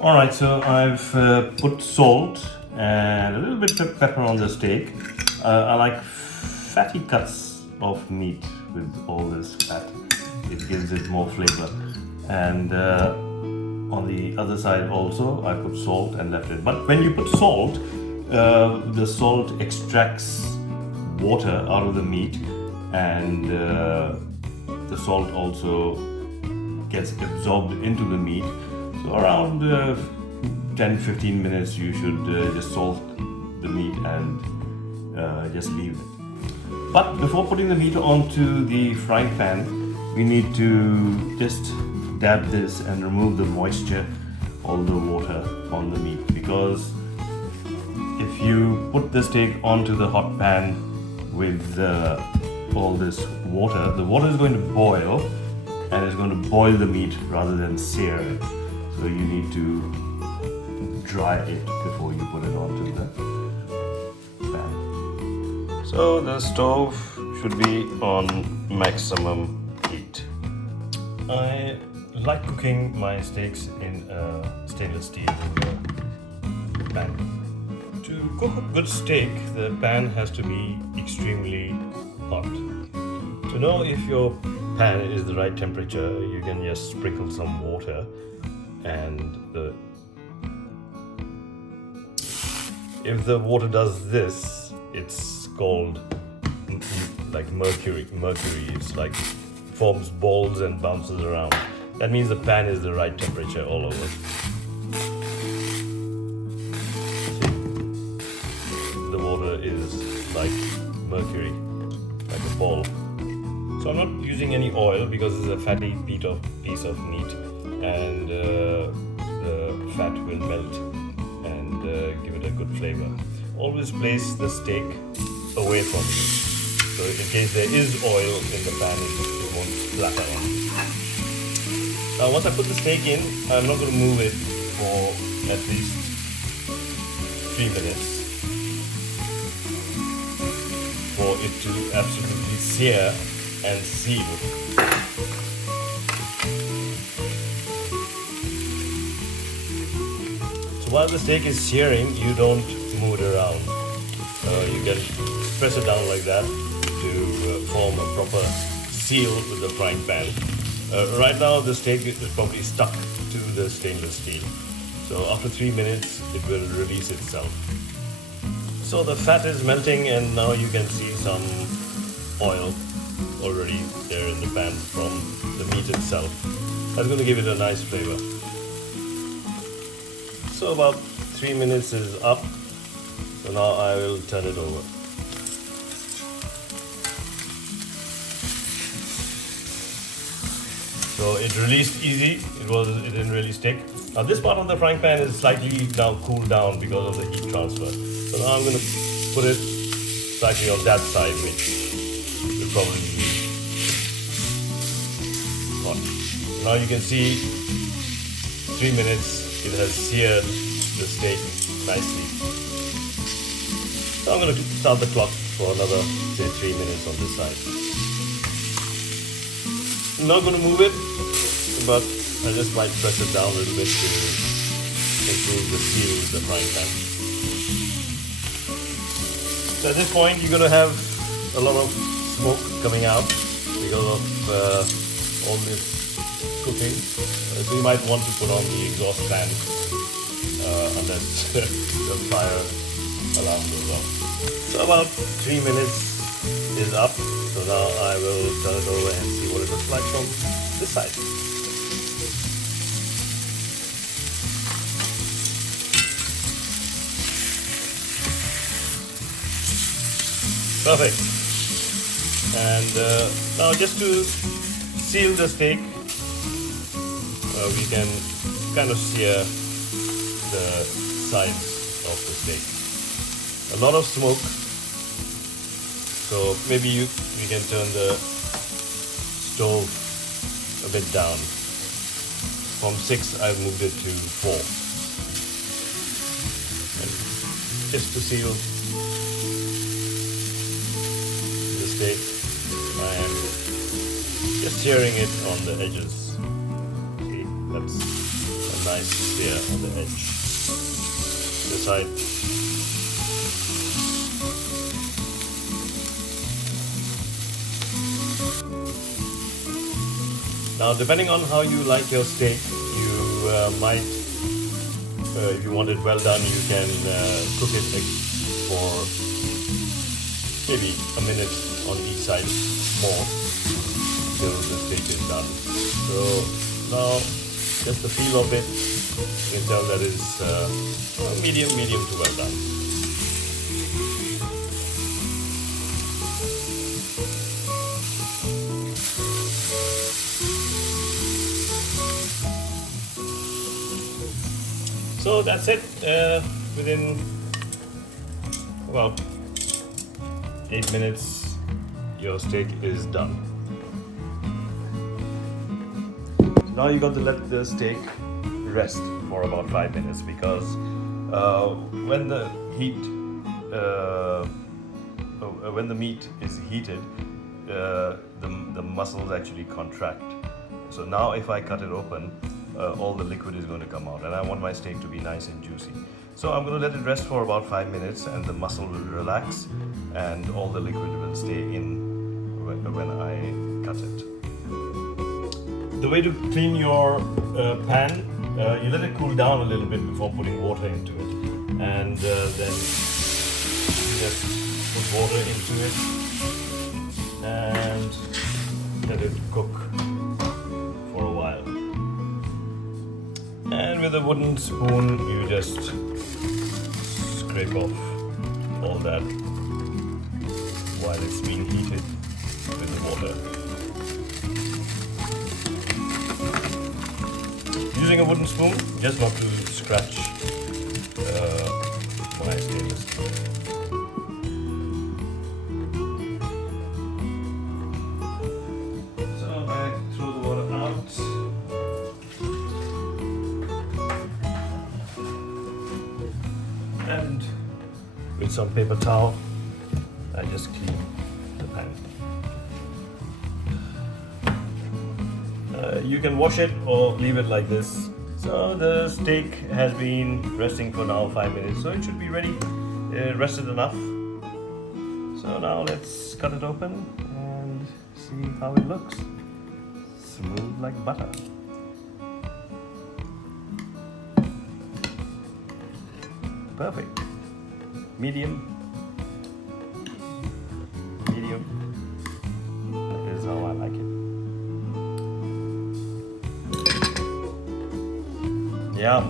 Alright, so I've put salt and a little bit of pepper on the steak. I like fatty cuts of meat with all this fat. It gives it more flavor. And on the other side also, I put salt and left it. But when you put salt, the salt extracts water out of the meat, and the salt also gets absorbed into the meat. So around 10-15 minutes you should just salt the meat and just leave it. But before putting the meat onto the frying pan, we need to just dab this and remove the moisture, all the water on the meat, because if you put the steak onto the hot pan with all this water, the water is going to boil and it's going to boil the meat rather than sear it. So you need to dry it before you put it onto the pan. So the stove should be on maximum heat. I like cooking my steaks in a stainless steel pan. To cook a good steak, the pan has to be extremely hot. To know if your pan is the right temperature, you can just sprinkle some water, and if the water does this, it's called like mercury. It's like forms balls and bounces around. That means the pan is the right temperature all over. The water is like mercury, like a ball. So I'm not using any oil because it's a fatty piece of meat, and the fat will melt and give it a good flavor. Always place the steak away from you, so in case there is oil in the pan, it won't splatter on you. Now once I put the steak in, I'm not going to move it for at least 3 minutes for it to absolutely sear and seal. So while the steak is searing, you don't move it around. You can press it down like that to form a proper seal with the frying pan. Right now the steak is probably stuck to the stainless steel. So after 3 minutes it will release itself. So the fat is melting, and now you can see some oil already there in the pan from the meat itself. That's going to give it a nice flavor. So about 3 minutes is up. So now I will turn it over. So it released easy. It didn't really stick. Now this part of the frying pan is slightly now cooled down because of the heat transfer. So now I'm going to put it slightly on that side, which will probably be hot. Now you can see 3 minutes it has seared the steak nicely. So I'm going to start the clock for another, say, 3 minutes on this side. I'm not going to move it, but I just might press it down a little bit to improve the seal of the frying pan. So at this point you're going to have a lot of smoke coming out because of all this cooking. So you might want to put on the exhaust fan unless the fire alarm goes off. So about 3 minutes is up. So now I will turn it over and see what it looks like from this side. Perfect. And now just to seal the steak, we can kind of sear the sides of the steak. A lot of smoke, so maybe we can turn the stove a bit down. From 6 I've moved it to 4. And just to seal the steak, I am just searing it on the edges. See, that's nice sear on the edge. This side. Now, depending on how you like your steak, you might, if you want it well done, you can cook it for maybe a minute on each side more till the steak is done. So now, just the feel of it, you can tell that is medium to well done. So that's it. Within about 8 minutes, your steak is done. Now you got to let the steak rest for about 5 minutes, because when the meat is heated, the muscles actually contract. So now if I cut it open, all the liquid is going to come out, and I want my steak to be nice and juicy. So I'm going to let it rest for about 5 minutes, and the muscle will relax and all the liquid will stay in when I cut it. The way to clean your pan, you let it cool down a little bit before putting water into it, and then you just put water into it and let it cook for a while. And with a wooden spoon, you just scrape off all that while it's being heated with the water. Using a wooden spoon, just not to scratch my stainless steel. So I throw the water out. And with some paper towel, I just clean the pan. You can wash it or leave it like this. So the steak has been resting for now 5 minutes, so it should be ready, rested enough. So now let's cut it open and see how it looks. Smooth like butter. Perfect. Medium. That is how I like it. Yum.